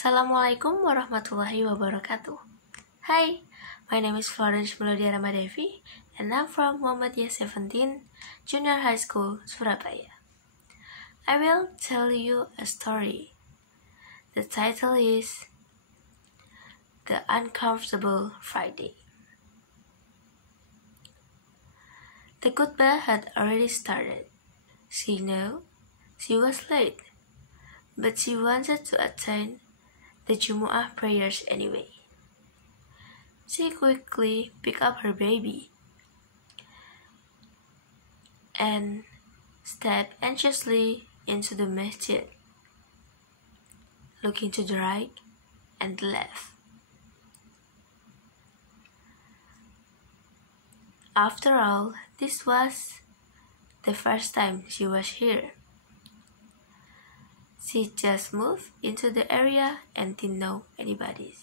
Assalamualaikum warohmatullahi wabarakatuh. Hi, my name is Florence Melodia and I'm from Muhammadiyah 17 Junior High School, Surabaya. I will tell you a story. The title is The Uncomfortable Friday. The khutbah had already started. She knew she was late, but she wanted to attend the Jumu'ah prayers anyway. She quickly picked up her baby and stepped anxiously into the masjid, looking to the right and the left. After all, this was the first time she was here. She just moved into the area and didn't know anybody.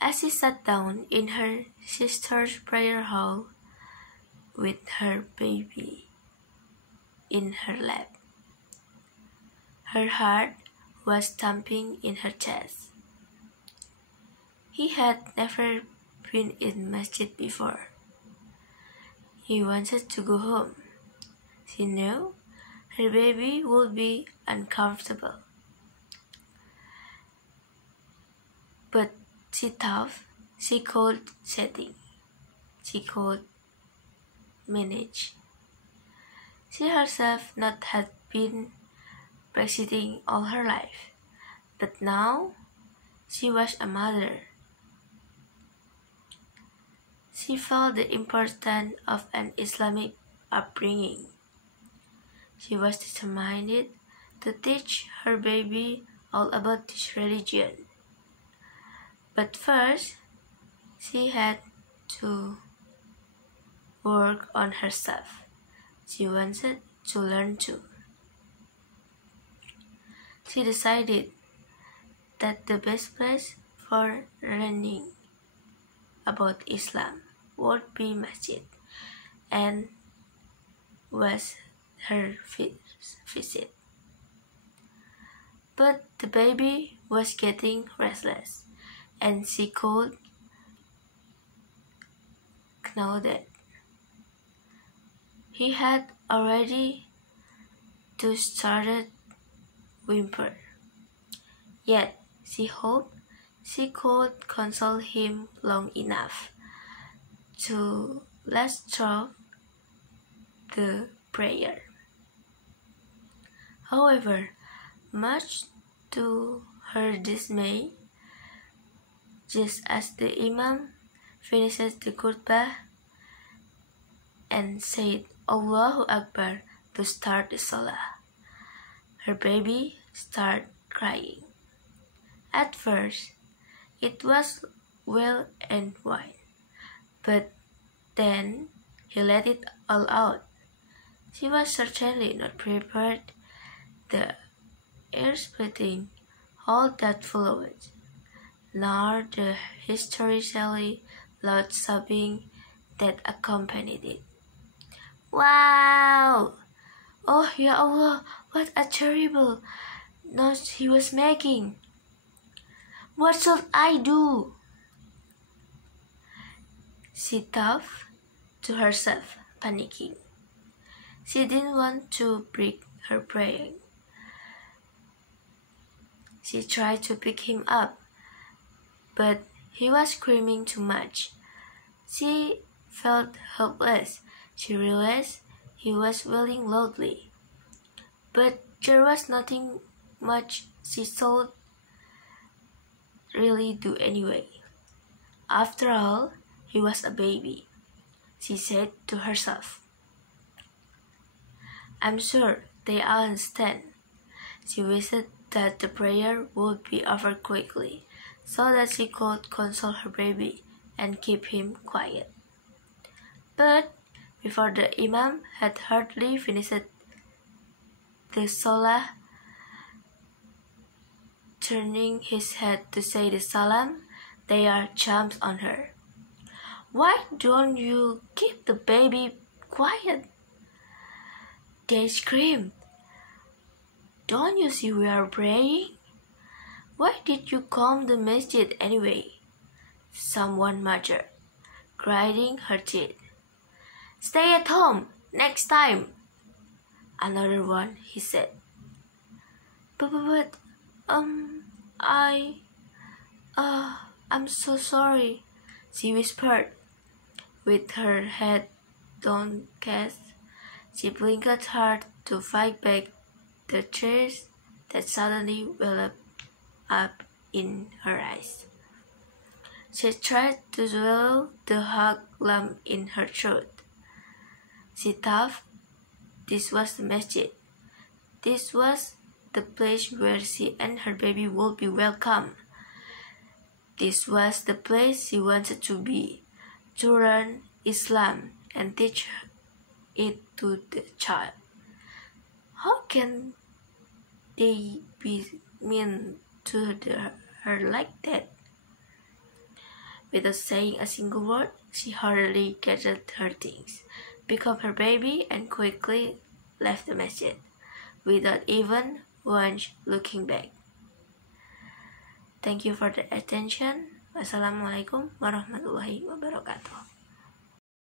As she sat down in her sister's prayer hall with her baby in her lap, her heart was thumping in her chest. He had never been in masjid before. He wanted to go home. She knew her baby would be uncomfortable. But she thought she could Jatim. She could manage. She herself not had been breastfeeding all her life, but now she was a mother. She felt the importance of an Islamic upbringing. She was determined to teach her baby all about this religion. But first, she had to work on herself. She wanted to learn too. She decided that the best place for learning about Islam would be masjid, and was her first visit. But the baby was getting restless, and she could know that he had already to started whimper. Yet she hoped she could console him long enough to last through the prayer. However, much to her dismay, just as the Imam finishes the khutbah and said Allahu Akbar to start the salah, her baby started crying. At first, it was well and fine, but then he let it all out. She was certainly not prepared. The ear-splitting howl that followed, nor the hysterically loud sobbing that accompanied it. Wow! Oh, Ya Allah, what a terrible noise he was making! What should I do? She thought to herself, panicking. She didn't want to break her prayer. She tried to pick him up, but he was screaming too much. She felt helpless. She realized he was wailing loudly, but there was nothing much she should really do anyway. After all, he was a baby, she said to herself. I'm sure they understand. She wished that the prayer would be over quickly, so that she could console her baby and keep him quiet. But before the Imam had hardly finished the salah, turning his head to say the salam, they jumped on her. Why don't you keep the baby quiet? They screamed. Don't you see we are praying? Why did you come the masjid anyway? Someone muttered, grinding her teeth. Stay at home next time. Another one, he said. But, I'm so sorry, she whispered. With her head downcast, she blinked hard to fight back the tears that suddenly welled up in her eyes. She tried to swallow the hot lump in her throat. She thought this was the masjid. This was the place where she and her baby would be welcome. This was the place she wanted to be, to learn Islam and teach it to the child. How can they be mean to her like that? Without saying a single word, she hurriedly gathered her things, picked up her baby, and quickly left the masjid, without even once looking back. Thank you for the attention. Wassalamualaikum warohmatullahi wabarakatuh.